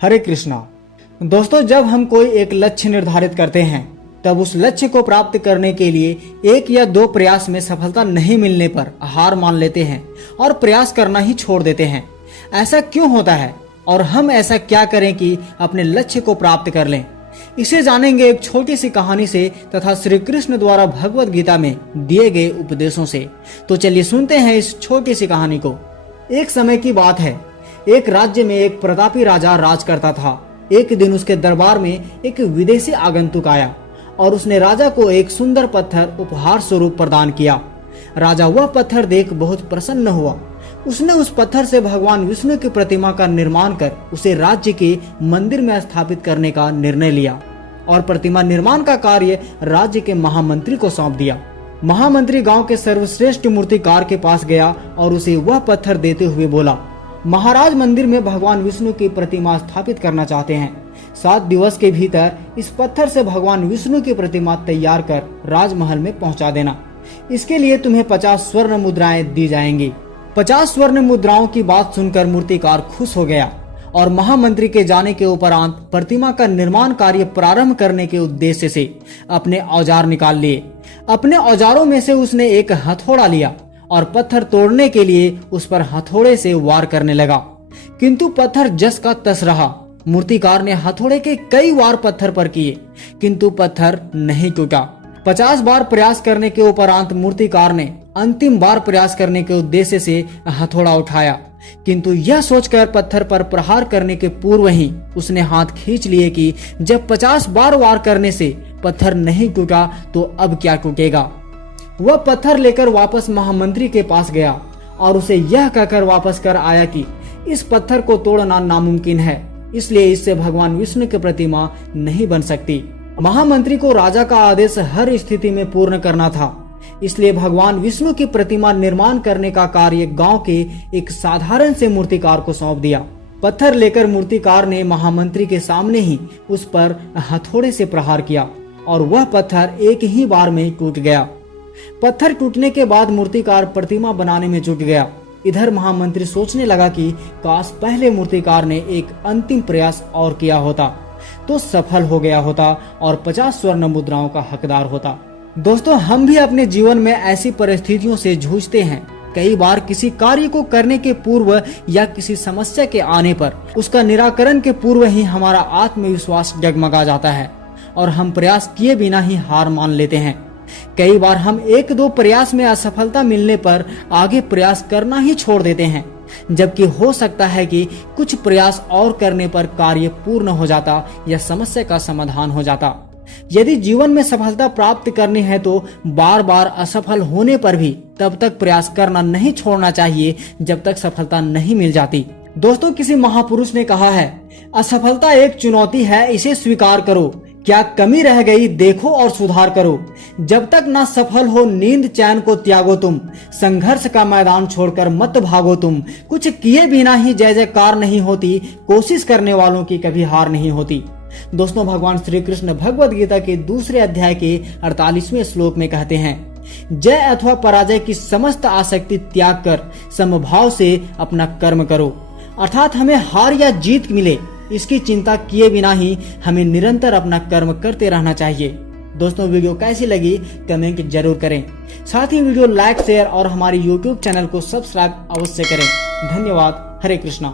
हरे कृष्णा। दोस्तों, जब हम कोई एक लक्ष्य निर्धारित करते हैं तब उस लक्ष्य को प्राप्त करने के लिए एक या दो प्रयास में सफलता नहीं मिलने पर हार मान लेते हैं और प्रयास करना ही छोड़ देते हैं। ऐसा क्यों होता है और हम ऐसा क्या करें कि अपने लक्ष्य को प्राप्त कर लें? इसे जानेंगे एक छोटी सी कहानी से तथा श्री कृष्ण द्वारा भगवत गीता में दिए गए उपदेशों से। तो चलिए सुनते हैं इस छोटी सी कहानी को। एक समय की बात है, एक राज्य में एक प्रतापी राजा राज करता था। एक दिन उसके दरबार में एक विदेशी आगंतुक आया और उसने राजा को एक सुंदर पत्थर उपहार स्वरूप प्रदान किया। राजा वह पत्थर देख बहुत प्रसन्न हुआ। उसने उस पत्थर से भगवान विष्णु की प्रतिमा का निर्माण कर उसे राज्य के मंदिर में स्थापित करने का निर्णय लिया और प्रतिमा निर्माण का कार्य राज्य के महामंत्री को सौंप दिया। महामंत्री गांव के सर्वश्रेष्ठ मूर्तिकार के पास गया और उसे वह पत्थर देते हुए बोला, महाराज मंदिर में भगवान विष्णु की प्रतिमा स्थापित करना चाहते हैं। 7 दिवस के भीतर इस पत्थर से भगवान विष्णु की प्रतिमा तैयार कर राजमहल में पहुंचा देना। इसके लिए तुम्हें 50 स्वर्ण मुद्राएं दी जाएंगी। 50 स्वर्ण मुद्राओं की बात सुनकर मूर्तिकार खुश हो गया और महामंत्री के जाने के उपरांत प्रतिमा का निर्माण कार्य प्रारंभ करने के उद्देश्य से अपने औजार निकाल लिए। अपने औजारों में से उसने एक हथौड़ा लिया और पत्थर तोड़ने के लिए उस पर हथौड़े से वार करने लगा, किंतु पत्थर जस का तस रहा। मूर्तिकार ने हथौड़े के कई वार पत्थर पर किए, किंतु पत्थर नहीं टूटा। 50 बार प्रयास करने के उपरांत मूर्तिकार ने अंतिम बार प्रयास करने के उद्देश्य से हथौड़ा उठाया, किंतु यह सोचकर पत्थर पर प्रहार करने के पूर्व ही उसने हाथ खींच लिए कि जब 50 बार वार करने से पत्थर नहीं टूटा तो अब क्या टूटेगा। वह पत्थर लेकर वापस महामंत्री के पास गया और उसे यह कहकर वापस कर आया कि इस पत्थर को तोड़ना नामुमकिन है, इसलिए इससे भगवान विष्णु की प्रतिमा नहीं बन सकती। महामंत्री को राजा का आदेश हर स्थिति में पूर्ण करना था, इसलिए भगवान विष्णु की प्रतिमा निर्माण करने का कार्य गांव के एक साधारण से मूर्तिकार को सौंप दिया। पत्थर लेकर मूर्तिकार ने महामंत्री के सामने ही उस पर हथौड़े से प्रहार किया और वह पत्थर एक ही बार में टूट गया। पत्थर टूटने के बाद मूर्तिकार प्रतिमा बनाने में जुट गया। इधर महामंत्री सोचने लगा कि काश पहले मूर्तिकार ने एक अंतिम प्रयास और किया होता तो सफल हो गया होता और 50 स्वर्ण मुद्राओं का हकदार होता। दोस्तों, हम भी अपने जीवन में ऐसी परिस्थितियों से जूझते हैं। कई बार किसी कार्य को करने के पूर्व या किसी समस्या के आने पर उसका निराकरण के पूर्व ही हमारा आत्मविश्वास डगमगा जाता है और हम प्रयास किए बिना ही हार मान लेते हैं। कई बार हम 1-2 प्रयास में असफलता मिलने पर आगे प्रयास करना ही छोड़ देते हैं, जबकि हो सकता है कि कुछ प्रयास और करने पर कार्य पूर्ण हो जाता या समस्या का समाधान हो जाता। यदि जीवन में सफलता प्राप्त करनी है तो बार बार असफल होने पर भी तब तक प्रयास करना नहीं छोड़ना चाहिए जब तक सफलता नहीं मिल जाती। दोस्तों, किसी महापुरुष ने कहा है, असफलता एक चुनौती है, इसे स्वीकार करो। क्या कमी रह गई देखो और सुधार करो। जब तक ना सफल हो नींद चैन को त्यागो तुम। संघर्ष का मैदान छोड़कर मत भागो तुम। कुछ किए बिना ही जय जयकार नहीं होती, कोशिश करने वालों की कभी हार नहीं होती। दोस्तों, भगवान श्री कृष्ण भगवत गीता के 2 अध्याय के 48वें श्लोक में कहते हैं, जय अथवा पराजय की समस्त आसक्ति त्याग कर समभाव से अपना कर्म करो। अर्थात हमें हार या जीत मिले इसकी चिंता किए बिना ही हमें निरंतर अपना कर्म करते रहना चाहिए। दोस्तों, वीडियो कैसी लगी कमेंट जरूर करें। साथ ही वीडियो लाइक, शेयर और हमारे YouTube चैनल को सब्सक्राइब अवश्य करें। धन्यवाद। हरे कृष्णा।